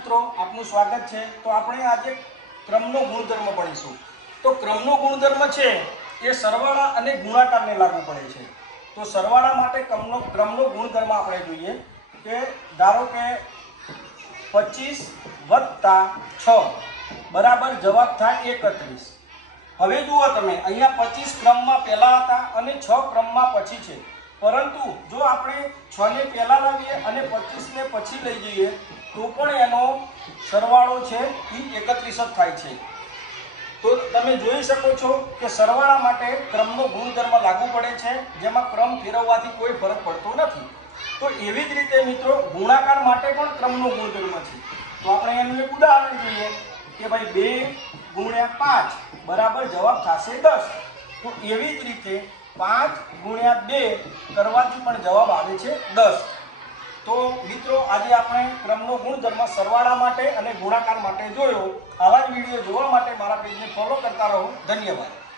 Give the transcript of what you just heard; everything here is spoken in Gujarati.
મિત્રો, આપનું સ્વાગત છે. તો આપણે આજે ક્રમનો ગુણધર્મ ભણીશું. તો ક્રમનો ગુણધર્મ છે એ સરવાળા અને ગુણાકારને લાગુ પડે છે. તો સરવાળા માટે ક્રમનો ક્રમનો ગુણધર્મ આપણે જોઈએ કે ધારો કે પચીસ વત્તા છ બરાબર જવાબ થાય એકત્રીસ. હવે જુઓ તમે, અહીંયા પચીસ ક્રમમાં પહેલાં હતા અને છ ક્રમમાં પછી છે. પરંતુ જો આપણે છ ને પહેલા લાવીએ અને પચીસને પછી લઈ જઈએ તો પણ એનો સરવાળો છે એ એકત્રીસ જ થાય છે. તો તમે જોઈ શકો છો કે સરવાળા માટે ક્રમનો ગુણધર્મ લાગુ પડે છે, જેમાં ક્રમ ફેરવવાથી કોઈ ફરક પડતો નથી. તો એવી જ રીતે મિત્રો, ગુણાકાર માટે પણ ક્રમનો ગુણધર્મ છે. તો આપણે એનું એક ઉદાહરણ જોઈએ કે ભાઈ બે ગુણ્યા પાંચ બરાબર જવાબ થશે દસ. તો એવી જ રીતે પાંચ ગુણ્યા બે કરવાથી પણ જવાબ આવે છે દસ. તો મિત્રો, આજે આપણે ક્રમનો ગુણધર્મ સરવાળા માટે અને ગુણાકાર માટે જોયો. આવા જ વીડિયો જોવા માટે મારા પેજને ફોલો કરતા રહો. ધન્યવાદ.